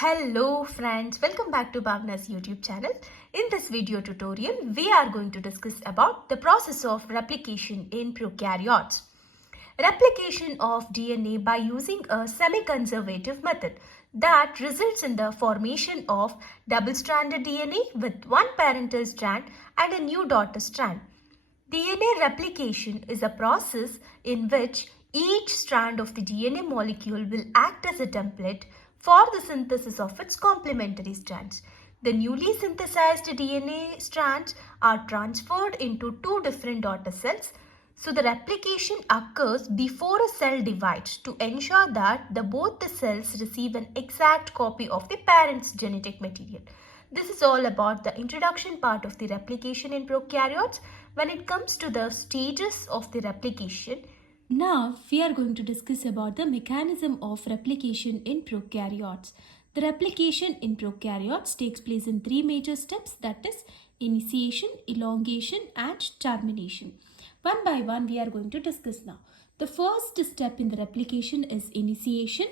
Hello friends, welcome back to Bhavna's YouTube channel. In this video tutorial, we are going to discuss about the process of replication in prokaryotes. Replication of DNA by using a semi-conservative method that results in the formation of double-stranded DNA with one parental strand and a new daughter strand. DNA replication is a process in which each strand of the DNA molecule will act as a template for the synthesis of its complementary strands. The newly synthesized DNA strands are transferred into two different daughter cells. So the replication occurs before a cell divides to ensure that both the cells receive an exact copy of the parent's genetic material. This is all about the introduction part of the replication in prokaryotes. When it comes to the stages of the replication, now we are going to discuss about the mechanism of replication in prokaryotes. The replication in prokaryotes takes place in three major steps, that is initiation, elongation and termination. One by one we are going to discuss now. The first step in the replication is initiation.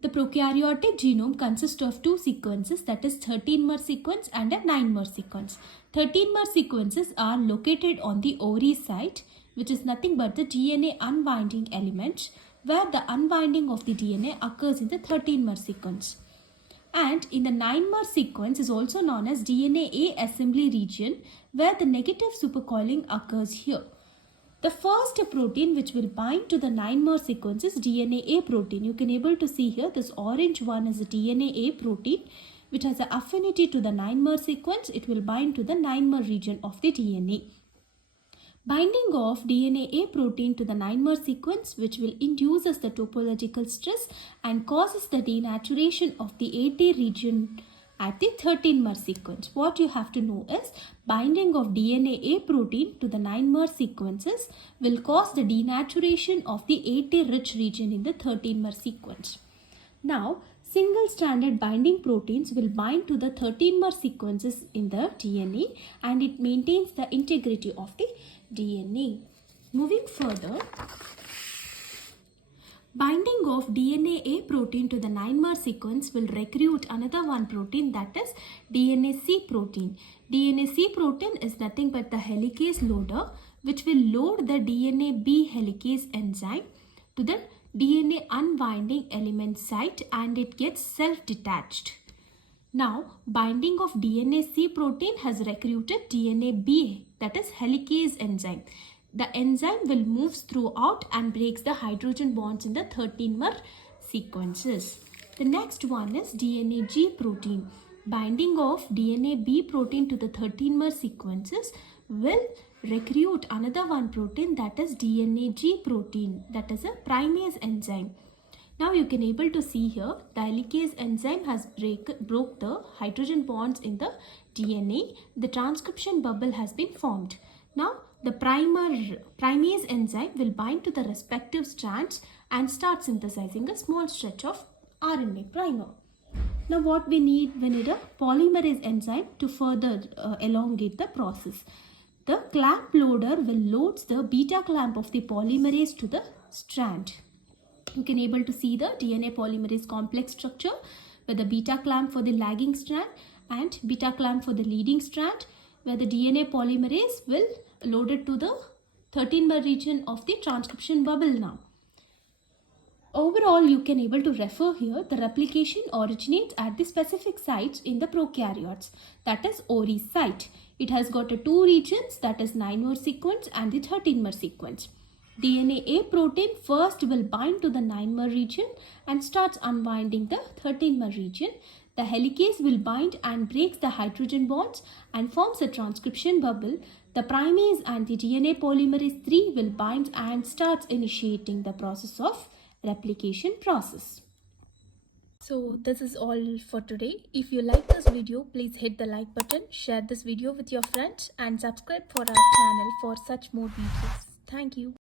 The prokaryotic genome consists of two sequences, that is 13-mer sequence and a 9-mer sequence. 13-mer sequences are located on the ovary site, which is nothing but the DNA unwinding elements, where the unwinding of the DNA occurs in the 13-mer sequence. And in the 9-mer sequence is also known as DNA A assembly region, where the negative supercoiling occurs here. The first protein which will bind to the 9-mer sequence is DNA A protein. You can able to see here this orange one is a DNA A protein which has an affinity to the 9-mer sequence. It will bind to the 9-mer region of the DNA. Binding of DNA A protein to the 9-mer sequence, which will induces the topological stress and causes the denaturation of the AT region at the 13-mer sequence. What you have to know is binding of DNA A protein to the 9-mer sequences will cause the denaturation of the AT rich region in the 13-mer sequence. Now, single-stranded binding proteins will bind to the 13-mer sequences in the DNA and it maintains the integrity of the DNA. Moving further, binding of DNA A protein to the 9-mer sequence will recruit another one protein, that is DNA C protein. DNA C protein is nothing but the helicase loader which will load the DNA B helicase enzyme to the DNA unwinding element site and it gets self-detached. Now, binding of DNA C protein has recruited DNA B, that is helicase enzyme. The enzyme will move throughout and breaks the hydrogen bonds in the 13-mer sequences. The next one is DNA G protein. Binding of DNA B protein to the 13-mer sequences will recruit another one protein, that is DNA G protein, that is a primase enzyme. Now you can able to see here the helicase enzyme has broke the hydrogen bonds in the DNA. The transcription bubble has been formed. Now the primase enzyme will bind to the respective strands and start synthesizing a small stretch of RNA primer. Now what we need a polymerase enzyme to further elongate the process. The clamp loader will load the beta clamp of the polymerase to the strand. You can able to see the DNA polymerase complex structure where the beta clamp for the lagging strand and beta clamp for the leading strand, where the DNA polymerase will load it to the 13-mer region of the transcription bubble now. Overall, you can able to refer here the replication originates at the specific sites in the prokaryotes, that is ovary site. It has got two regions, that is 9-mer sequence and the 13-mer sequence. DNA A protein first will bind to the 9-mer region and starts unwinding the 13-mer region. The helicase will bind and breaks the hydrogen bonds and forms a transcription bubble. The primase and the DNA polymerase 3 will bind and starts initiating the process of replication process. So this is all for today. If you like this video, please hit the like button, share this video with your friends and subscribe for our channel for such more videos. Thank you.